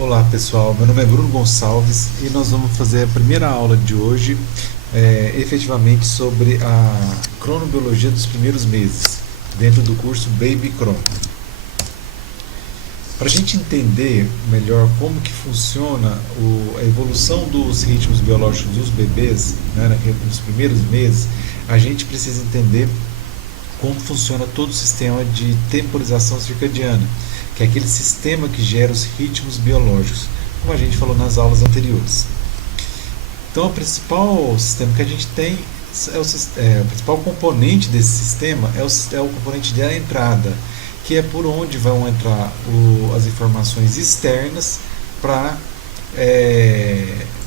Olá pessoal, meu nome é Bruno Gonçalves e nós vamos fazer a primeira aula de hoje, efetivamente sobre a cronobiologia dos primeiros meses, dentro do curso Baby Chrono. Para a gente entender melhor como que funciona a evolução dos ritmos biológicos dos bebês, né, nos primeiros meses, a gente precisa entender como funciona todo o sistema de temporização circadiana, que é aquele sistema que gera os ritmos biológicos, como a gente falou nas aulas anteriores. Então, o principal sistema que a gente tem, o principal componente desse sistema é o componente da entrada, que é por onde vão entrar as informações externas para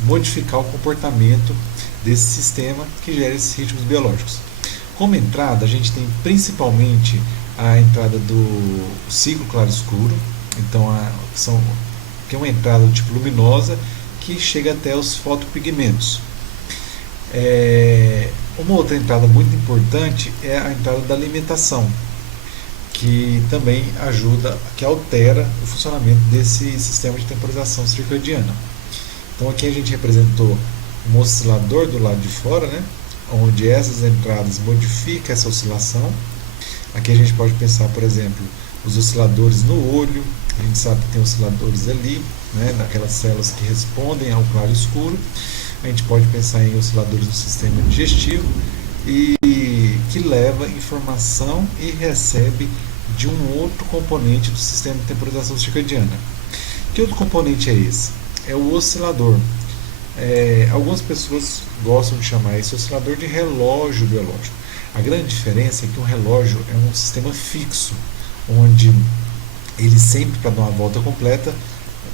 modificar o comportamento desse sistema que gera esses ritmos biológicos. Como entrada, a gente tem principalmente a entrada do ciclo claro-escuro, então que é uma entrada do tipo luminosa que chega até os fotopigmentos. Uma outra entrada muito importante é a entrada da alimentação, que também ajuda, que altera o funcionamento desse sistema de temporização circadiana. Então aqui a gente representou um oscilador do lado de fora, né, onde essas entradas modificam essa oscilação. Aqui a gente pode pensar, por exemplo, os osciladores no olho. A gente sabe que tem osciladores ali, né, naquelas células que respondem ao claro e escuro. A gente pode pensar em osciladores no sistema digestivo e que leva informação e recebe de um outro componente do sistema de temporização circadiana. Que outro componente é esse? É o oscilador. Algumas pessoas gostam de chamar esse oscilador de relógio biológico. A grande diferença é que um relógio é um sistema fixo, onde ele sempre, para dar uma volta completa,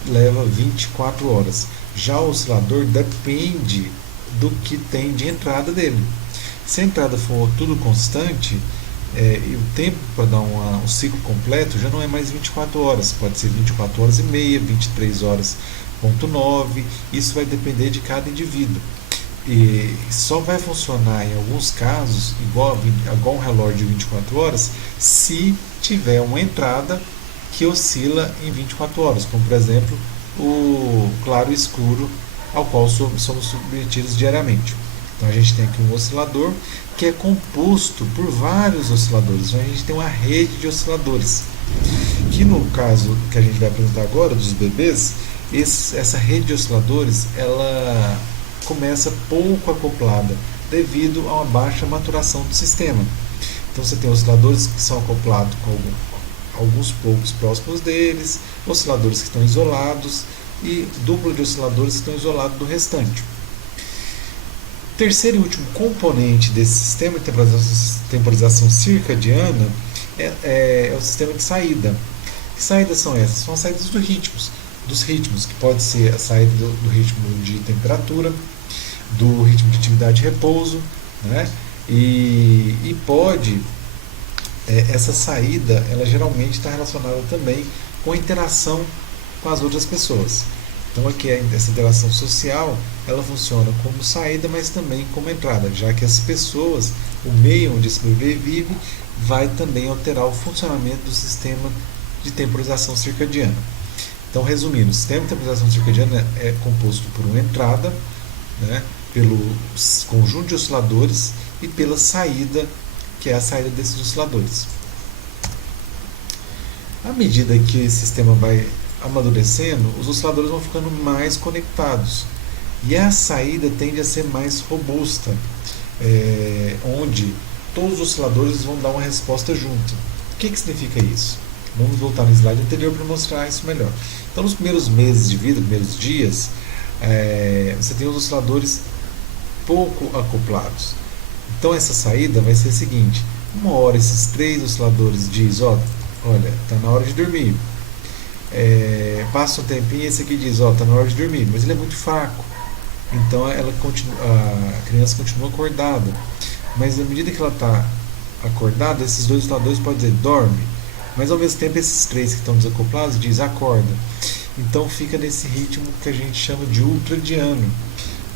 leva 24 horas. Já o oscilador depende do que tem de entrada dele. Se a entrada for tudo constante, e o tempo para dar um ciclo completo já não é mais 24 horas, pode ser 24 horas e meia, 23 horas,9, isso vai depender de cada indivíduo. E só vai funcionar em alguns casos, igual um relógio de 24 horas, se tiver uma entrada que oscila em 24 horas, como por exemplo o claro e escuro ao qual somos submetidos diariamente. Então a gente tem aqui um oscilador que é composto por vários osciladores. Então a gente tem uma rede de osciladores. Que no caso que a gente vai apresentar agora, dos bebês, essa rede de osciladores ela começa pouco acoplada devido a uma baixa maturação do sistema. Então você tem osciladores que são acoplados com alguns poucos próximos deles, osciladores que estão isolados e dupla de osciladores que estão isolados do restante. O terceiro e último componente desse sistema de temporização circadiana é o sistema de saída. Que saídas são essas? São as saídas dos ritmos, que pode ser a saída do ritmo de temperatura, do ritmo de atividade e repouso, né? E pode, essa saída, ela geralmente está relacionada também com a interação com as outras pessoas. Então aqui essa interação social, ela funciona como saída, mas também como entrada, já que as pessoas, o meio onde esse bebê vive, vai também alterar o funcionamento do sistema de temporização circadiana. Então, resumindo, o sistema de temporização circadiana é composto por uma entrada, né, pelo conjunto de osciladores e pela saída, que é a saída desses osciladores. À medida que esse sistema vai amadurecendo, os osciladores vão ficando mais conectados e a saída tende a ser mais robusta, onde todos os osciladores vão dar uma resposta junta. O que significa isso? Vamos voltar no slide anterior para mostrar isso melhor. Então, nos primeiros meses de vida, primeiros dias, você tem os osciladores pouco acoplados. Então, essa saída vai ser a seguinte: uma hora esses 3 osciladores dizem, olha, está na hora de dormir. Passa um tempinho e esse aqui diz, está na hora de dormir, mas ele é muito fraco. Então, a criança continua acordada. Mas, à medida que ela está acordada, esses 2 osciladores podem dizer, dorme. Mas ao mesmo tempo esses 3 que estão desacoplados diz acorda. Então fica nesse ritmo que a gente chama de ultradiano,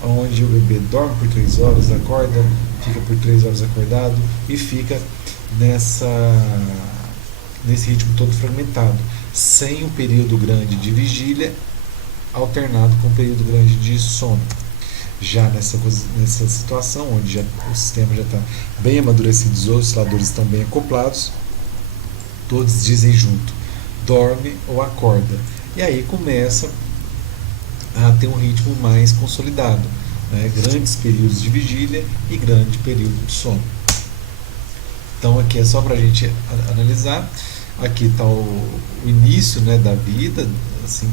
onde o bebê dorme por 3 horas, acorda, fica por 3 horas acordado e fica nesse ritmo todo fragmentado, sem um período grande de vigília alternado com um período grande de sono. Já nessa situação, onde o sistema já está bem amadurecido, os osciladores estão bem acoplados, todos dizem junto, dorme ou acorda. E aí começa a ter um ritmo mais consolidado, né? Grandes períodos de vigília e grande período de sono. Então aqui é só para a gente analisar. Aqui está o início, né, da vida, assim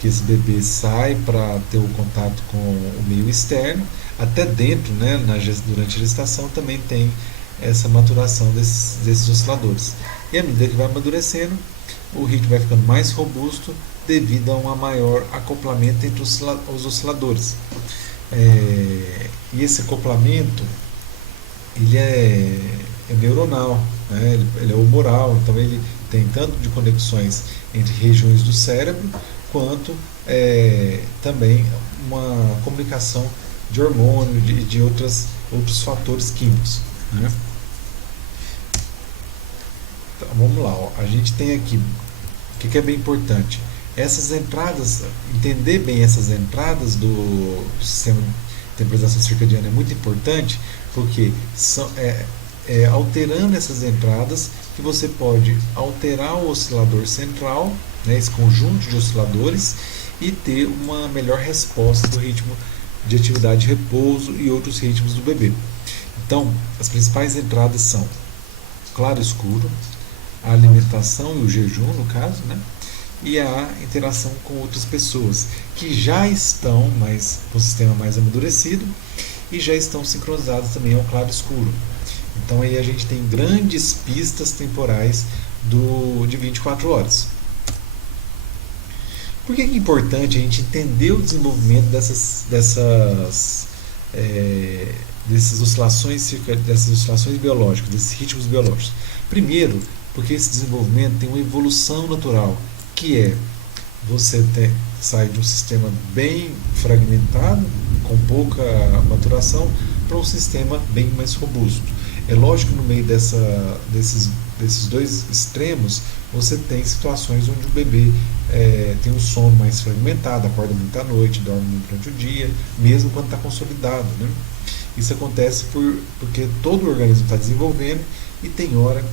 que esse bebê sai para ter o contato com o meio externo, até dentro, né, durante a gestação também tem essa maturação desses osciladores. E à medida que vai amadurecendo, o ritmo vai ficando mais robusto devido a um maior acoplamento entre os osciladores. E esse acoplamento ele é neuronal, né? Ele é humoral, então ele tem tanto de conexões entre regiões do cérebro quanto também uma comunicação de hormônio, de outros fatores químicos, né? Então, vamos lá, ó. A gente tem aqui o que é bem importante. Essas entradas, entender bem essas entradas do sistema de temporização circadiana é muito importante, porque alterando essas entradas que você pode alterar o oscilador central, né, esse conjunto de osciladores, e ter uma melhor resposta do ritmo de atividade, repouso e outros ritmos do bebê. Então, as principais entradas são claro e escuro, a alimentação e o jejum, no caso, né, e a interação com outras pessoas que já estão com o sistema mais amadurecido e já estão sincronizados também ao claro e escuro. Então aí a gente tem grandes pistas temporais de 24 horas. Por que é importante a gente entender o desenvolvimento dessas oscilações biológicas, desses ritmos biológicos? Primeiro, porque esse desenvolvimento tem uma evolução natural, que é você sai de um sistema bem fragmentado, com pouca maturação, para um sistema bem mais robusto. É lógico que no meio desses dois extremos você tem situações onde o bebê tem um sono mais fragmentado, acorda muito à noite, dorme muito durante o dia, mesmo quando está consolidado, né? Isso acontece porque todo o organismo está desenvolvendo e tem hora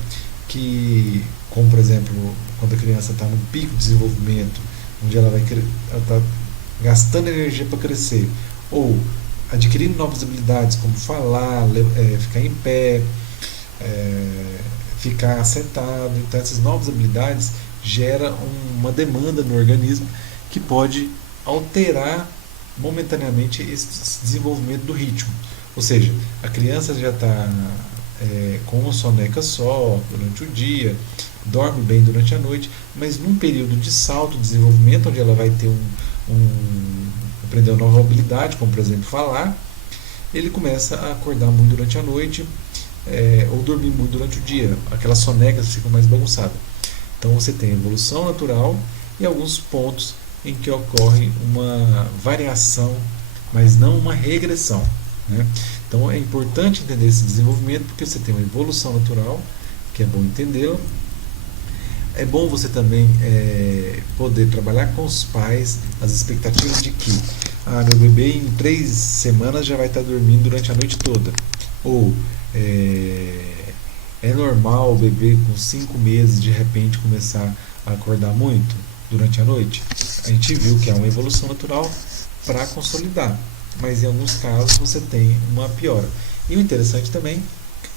que, como por exemplo, quando a criança está num pico de desenvolvimento, onde ela está gastando energia para crescer, ou adquirindo novas habilidades, como falar, ficar em pé, ficar sentado. Então essas novas habilidades geram uma demanda no organismo que pode alterar momentaneamente esse desenvolvimento do ritmo. Ou seja, a criança já está com uma soneca só durante o dia, dorme bem durante a noite, mas num período de salto de desenvolvimento, onde ela vai ter aprender uma nova habilidade, como por exemplo falar, ele começa a acordar muito durante a noite, ou dormir muito durante o dia. Aquelas sonecas ficam mais bagunçadas. Então você tem evolução natural e alguns pontos em que ocorre uma variação, mas não uma regressão, né? Então é importante entender esse desenvolvimento, porque você tem uma evolução natural, que é bom entendê-la. É bom você também poder trabalhar com os pais as expectativas de que meu bebê em 3 semanas já vai estar dormindo durante a noite toda. Ou é normal o bebê com 5 meses de repente começar a acordar muito durante a noite? A gente viu que é uma evolução natural para consolidar, mas em alguns casos você tem uma piora. E o interessante também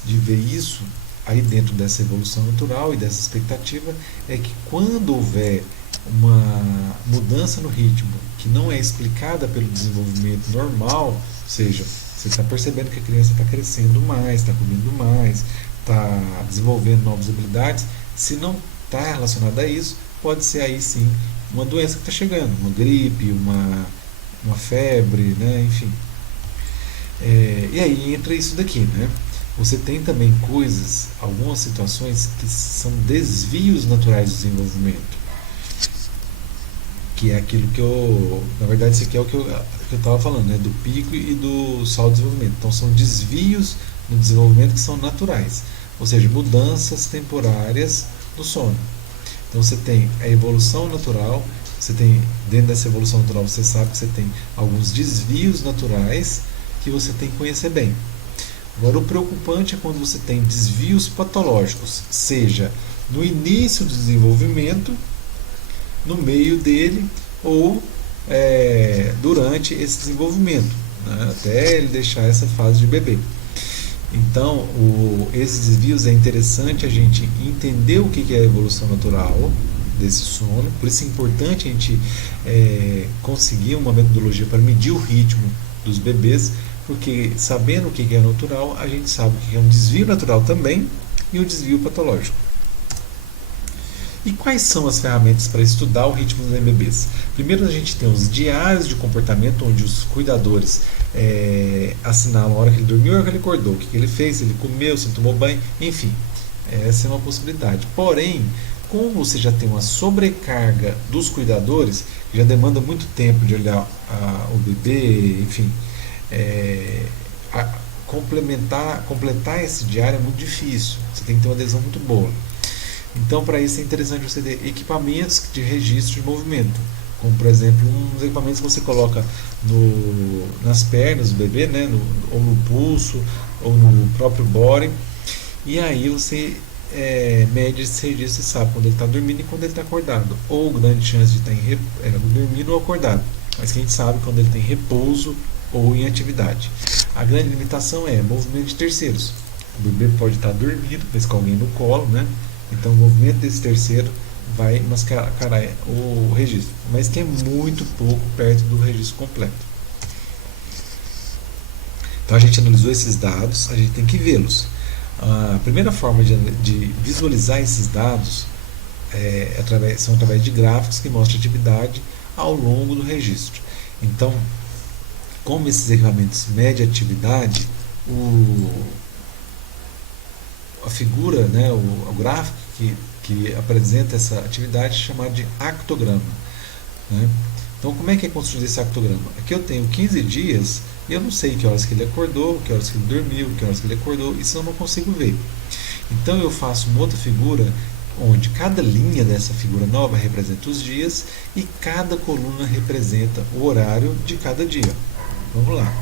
de ver isso aí dentro dessa evolução natural e dessa expectativa é que quando houver uma mudança no ritmo que não é explicada pelo desenvolvimento normal, ou seja, você está percebendo que a criança está crescendo mais, está comendo mais, está desenvolvendo novas habilidades, se não está relacionado a isso, pode ser aí sim uma doença que está chegando, uma gripe, uma febre, né? Enfim. E aí entra isso daqui, né? Você tem também algumas situações que são desvios naturais do desenvolvimento, que é aquilo na verdade isso aqui é o que eu estava falando, né? Do pico e do salto de desenvolvimento. Então são desvios no desenvolvimento que são naturais, ou seja, mudanças temporárias do sono. Então você tem a evolução natural, você tem, dentro dessa evolução natural, você sabe que você tem alguns desvios naturais que você tem que conhecer bem. Agora, o preocupante é quando você tem desvios patológicos, seja no início do desenvolvimento, no meio dele ou durante esse desenvolvimento, né, até ele deixar essa fase de bebê. Então, esses desvios é interessante a gente entender o que é a evolução natural desse sono, por isso é importante a gente conseguir uma metodologia para medir o ritmo dos bebês, porque sabendo o que é natural, a gente sabe o que é um desvio natural também e um desvio patológico. E quais são as ferramentas para estudar o ritmo dos bebês? Primeiro, a gente tem os diários de comportamento, onde os cuidadores assinalam a hora que ele dormiu, a hora que ele acordou, o que ele fez, se ele comeu, se ele tomou banho, enfim. Essa é uma possibilidade. Porém, como você já tem uma sobrecarga dos cuidadores, que já demanda muito tempo de olhar o bebê, enfim, completar esse diário é muito difícil. Você tem que ter uma adesão muito boa. Então, para isso é interessante você ter equipamentos de registro de movimento, como por exemplo uns equipamentos que você coloca nas pernas do bebê, né, ou no pulso, ou no próprio body, e aí você mede esse registro e sabe quando ele está dormindo e quando ele está acordado, ou grande chance de estar dormindo ou acordado, mas que a gente sabe quando ele tem repouso ou em atividade. A grande limitação é movimento de terceiros. O bebê pode estar dormindo, mas com alguém no colo, né? Então o movimento desse terceiro vai mascarar o registro, mas que é muito pouco perto do registro completo. Então a gente analisou esses dados, a gente tem que vê-los. A primeira forma de visualizar esses dados são através de gráficos que mostram a atividade ao longo do registro. Então, como esses equipamentos medem a atividade, a figura, né, o gráfico que apresenta essa atividade é chamado de actograma, né? Então, como é que é construído esse actograma? Aqui eu tenho 15 dias e eu não sei que horas que ele acordou, que horas que ele dormiu, que horas que ele acordou, isso eu não consigo ver. Então eu faço uma outra figura onde cada linha dessa figura nova representa os dias e cada coluna representa o horário de cada dia. Vamos lá.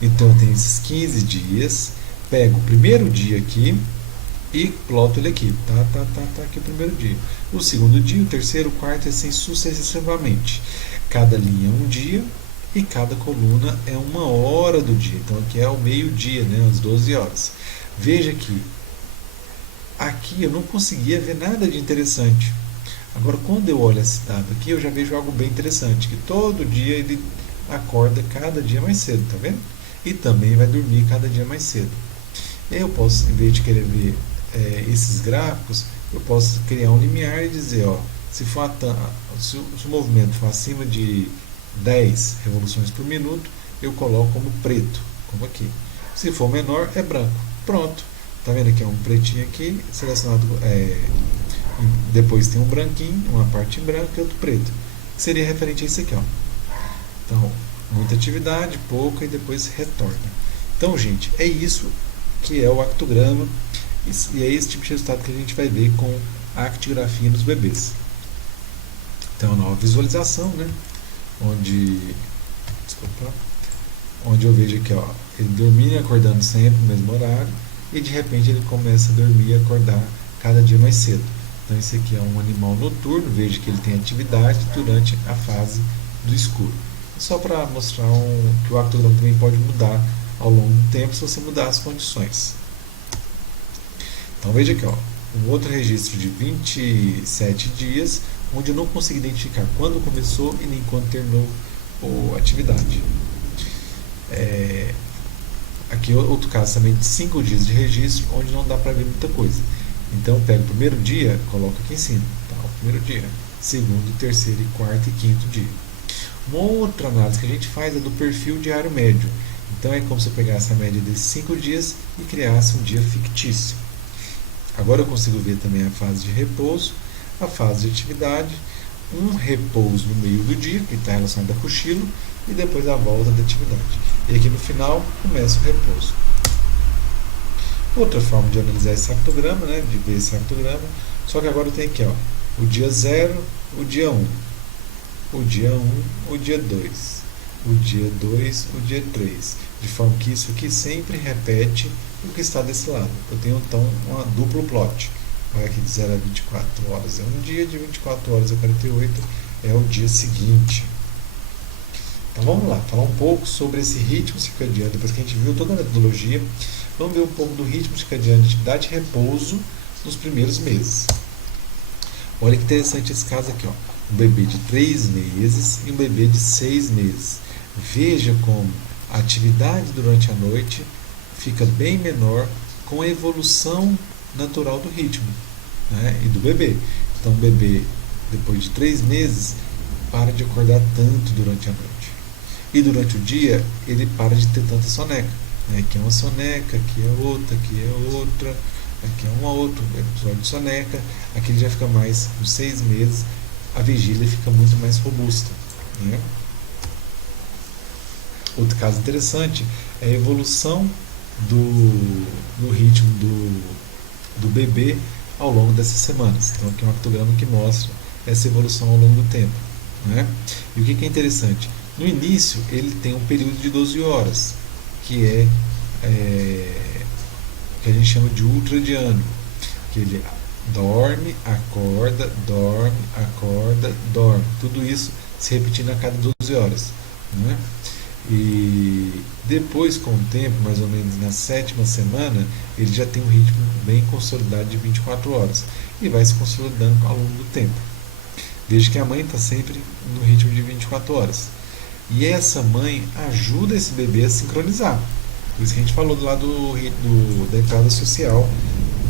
Então eu tenho esses 15 dias, pego o primeiro dia aqui e ploto ele aqui. Tá aqui o primeiro dia. O segundo dia, o terceiro, o quarto e assim sucessivamente. Cada linha é um dia e cada coluna é uma hora do dia. Então aqui é o meio-dia, né, às 12 horas. Veja que aqui eu não conseguia ver nada de interessante. Agora, quando eu olho esse dado aqui, eu já vejo algo bem interessante, que todo dia ele acorda cada dia mais cedo, tá vendo? E também vai dormir cada dia mais cedo. Eu posso, em vez de querer ver esses gráficos, eu posso criar um limiar e dizer, ó, se o movimento for acima de 10 revoluções por minuto, eu coloco como preto, como aqui. Se for menor, é branco. Pronto. Tá vendo que é um pretinho aqui, selecionado, depois tem um branquinho, uma parte em branco e outro preto. Que seria referente a isso aqui, ó. Então, muita atividade, pouca e depois retorna. Então, gente, é isso que é o actograma e é esse tipo de resultado que a gente vai ver com a actigrafia nos bebês. Então, a nova visualização, né? Onde eu vejo aqui, ó, ele dormindo e acordando sempre no mesmo horário e de repente ele começa a dormir e acordar cada dia mais cedo. Então, esse aqui é um animal noturno, veja que ele tem atividade durante a fase do escuro. Só para mostrar que o actograma também pode mudar ao longo do tempo se você mudar as condições. Então veja aqui, ó, um outro registro de 27 dias, onde eu não consegui identificar quando começou e nem quando terminou a atividade. Aqui outro caso também de 5 dias de registro, onde não dá para ver muita coisa. Então eu pego o primeiro dia, coloco aqui em cima, tá? O primeiro dia, segundo, terceiro, quarto e quinto dia. Uma outra análise que a gente faz é do perfil diário médio. Então é como se eu pegasse a média desses 5 dias e criasse um dia fictício. Agora eu consigo ver também a fase de repouso, a fase de atividade, um repouso no meio do dia, que está relacionado a cochilo, e depois a volta da atividade. E aqui no final começa o repouso. Outra forma de analisar esse actograma, né, de ver esse actograma, só que agora tem aqui, ó, o dia 0, o dia 1. o dia 1, o dia 2, o dia 2, o dia 3, de forma que isso aqui sempre repete o que está desse lado. Eu tenho então uma duplo plot. Vai aqui de 0 a 24 horas é um dia, de 24 horas a 48 é o dia seguinte. Então vamos lá, falar um pouco sobre esse ritmo circadiano. Depois que a gente viu toda a metodologia, vamos ver um pouco do ritmo circadiano de atividade e repouso nos primeiros meses. Olha que interessante esse caso aqui, ó. Um bebê de 3 meses e um bebê de 6 meses. Veja como a atividade durante a noite fica bem menor com a evolução natural do ritmo, né, e do bebê. Então o bebê, depois de 3 meses, para de acordar tanto durante a noite. E durante o dia, ele para de ter tanta soneca. Né? Aqui é uma soneca, aqui é outra, aqui é outra, aqui é um outro episódio de soneca. Aqui ele já fica mais, com 6 meses, a vigília fica muito mais robusta. Né? Outro caso interessante é a evolução do ritmo do bebê ao longo dessas semanas. Então aqui é um octograma que mostra essa evolução ao longo do tempo. Né? E o que é interessante? No início ele tem um período de 12 horas, que é que a gente chama de ultradiano, que ele dorme, acorda, dorme. Tudo isso se repetindo a cada 12 horas. Né? E depois, com o tempo, mais ou menos na 7ª semana, ele já tem um ritmo bem consolidado de 24 horas e vai se consolidando ao longo do tempo. Veja que a mãe está sempre no ritmo de 24 horas. E essa mãe ajuda esse bebê a sincronizar. Por isso que a gente falou lá da entrada social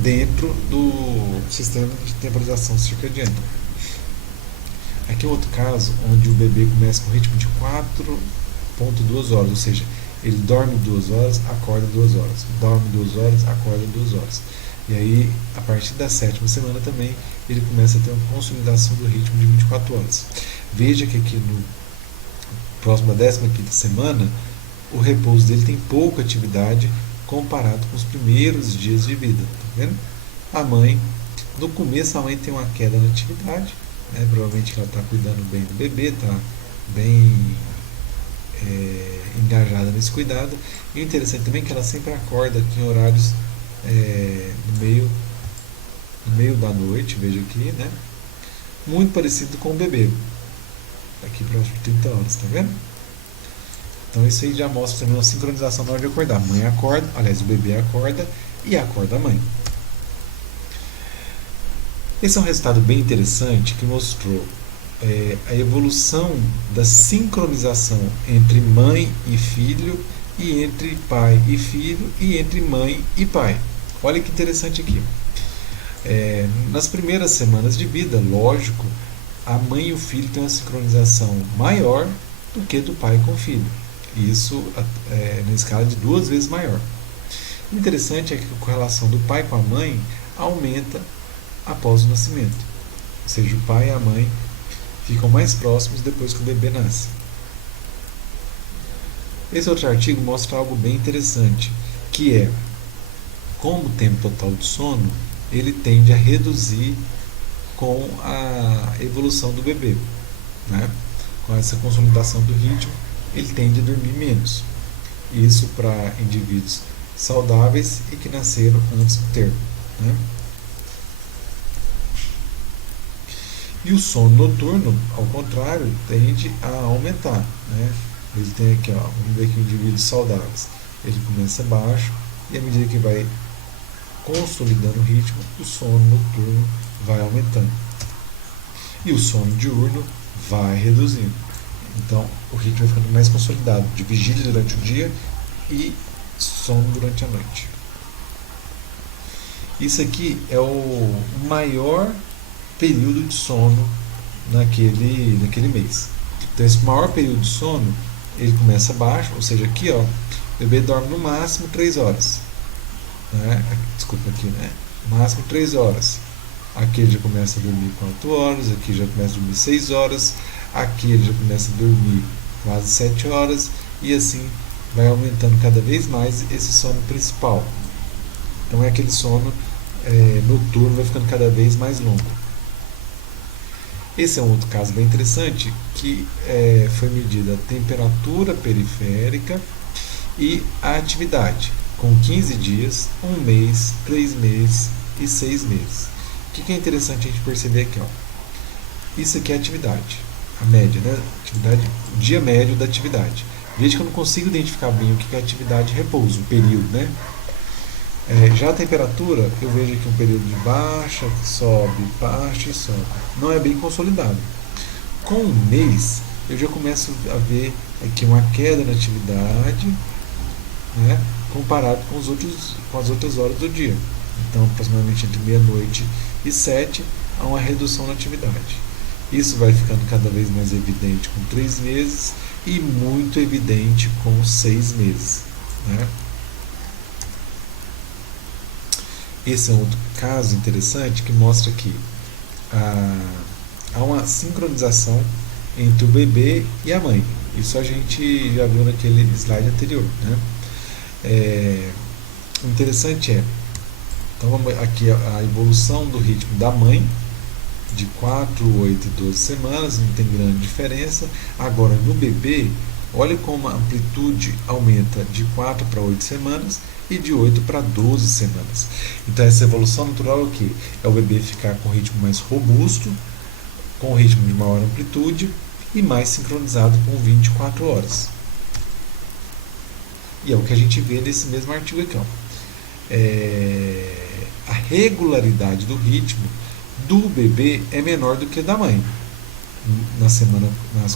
dentro do sistema de temporização circadiana. Aqui é outro caso onde o bebê começa com um ritmo de 4,2 horas, ou seja, ele dorme 2 horas, acorda 2 horas, dorme 2 horas, acorda 2 horas. E aí, a partir da 7ª semana também, ele começa a ter uma consolidação do ritmo de 24 horas. Veja que aqui no próximo da 15ª semana, o repouso dele tem pouca atividade comparado com os primeiros dias de vida. Tá vendo? A mãe, no começo a mãe tem uma queda na atividade, né? Provavelmente ela está cuidando bem do bebê, está bem engajada nesse cuidado. E o interessante também é que ela sempre acorda aqui em horários no meio da noite, veja aqui, né? Muito parecido com o bebê. Aqui próximo de 30 horas, tá vendo? Então isso aí já mostra também uma sincronização na hora de acordar. A mãe acorda, aliás, o bebê acorda e acorda a mãe. Esse é um resultado bem interessante que mostrou a evolução da sincronização entre mãe e filho, e entre pai e filho, e entre mãe e pai. Olha que interessante aqui. Nas primeiras semanas de vida, lógico, a mãe e o filho têm uma sincronização maior do que do pai com o filho. Isso na escala de 2 vezes maior. O interessante é que a correlação do pai com a mãe aumenta após o nascimento. Ou seja, o pai e a mãe ficam mais próximos depois que o bebê nasce. Esse outro artigo mostra algo bem interessante, que é como o tempo total de sono ele tende a reduzir com a evolução do bebê, né? Com essa consolidação do ritmo, ele tende a dormir menos. Isso para indivíduos saudáveis e que nasceram antes do termo, né? E o sono noturno, ao contrário, tende a aumentar, né? Ele tem aqui, vamos ver aqui indivíduos saudáveis. Ele começa baixo e à medida que vai consolidando o ritmo, o sono noturno vai aumentando. E o sono diurno vai reduzindo. Então, o ritmo vai ficando mais consolidado, de vigília durante o dia e sono durante a noite. Isso aqui é o maior período de sono naquele mês. Então, esse maior período de sono, ele começa baixo, ou seja, aqui, o bebê dorme no máximo 3 horas. Né? Desculpa aqui, né? Máximo 3 horas. Aqui ele já começa a dormir 4 horas, aqui já começa a dormir 6 horas, aqui ele já começa a dormir quase 7 horas, e assim vai aumentando cada vez mais esse sono principal. Então é aquele sono noturno, vai ficando cada vez mais longo. Esse é um outro caso bem interessante, que foi medida a temperatura periférica e a atividade, com 15 dias, 1 mês, 3 meses e 6 meses. O que é interessante a gente perceber aqui? Ó? Isso aqui é a atividade, a média, né? Atividade, o dia médio da atividade. Veja que eu não consigo identificar bem o que é atividade e repouso, o período, né? Já a temperatura, eu vejo aqui um período de baixa, que sobe, baixa e sobe. Não é bem consolidado. Com um mês, eu já começo a ver aqui uma queda na atividade, né, comparado com as outras horas do dia. Então, aproximadamente entre meia-noite e 7, há uma redução na atividade. Isso vai ficando cada vez mais evidente com 3 meses e muito evidente com 6 meses. Né? Esse é um outro caso interessante que mostra que há uma sincronização entre o bebê e a mãe. Isso a gente já viu naquele slide anterior. Né? O interessante então vamos aqui a evolução do ritmo da mãe, de 4, 8 e 12 semanas, não tem grande diferença. Agora no bebê, olha como a amplitude aumenta de 4 para 8 semanas e de 8 para 12 semanas. Então essa evolução natural é o que? É o bebê ficar com um ritmo mais robusto, com um ritmo de maior amplitude e mais sincronizado com 24 horas. E é o que a gente vê nesse mesmo artigo aqui. Ó. A regularidade do ritmo do bebê é menor do que da mãe. Nas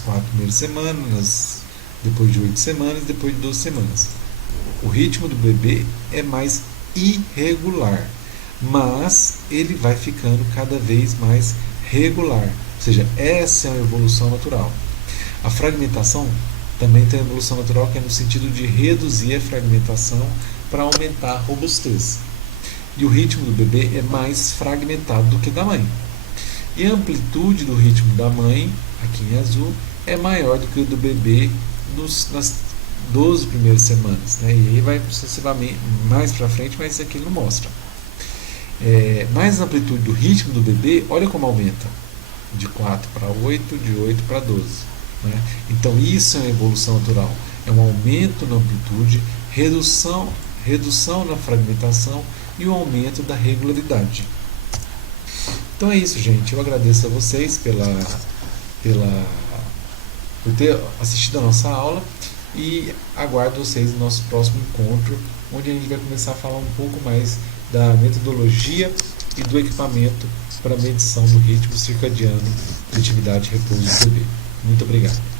4 primeiras semanas, depois de 8 semanas, depois de 12 semanas. O ritmo do bebê é mais irregular, mas ele vai ficando cada vez mais regular. Ou seja, essa é uma evolução natural. A fragmentação também tem uma evolução natural que é no sentido de reduzir a fragmentação para aumentar a robustez. E o ritmo do bebê é mais fragmentado do que da mãe. E a amplitude do ritmo da mãe, aqui em azul, é maior do que o do bebê nas 12 primeiras semanas. Né? E aí vai sucessivamente mais para frente, mas isso aqui não mostra. Mais a amplitude do ritmo do bebê, olha como aumenta. De 4 para 8, de 8 para 12. Né? Então isso é uma evolução natural. É um aumento na amplitude, redução na fragmentação e o aumento da regularidade. Então é isso, gente. Eu agradeço a vocês por ter assistido a nossa aula e aguardo vocês no nosso próximo encontro, onde a gente vai começar a falar um pouco mais da metodologia e do equipamento para medição do ritmo circadiano de atividade e repouso do bebê. Muito obrigado.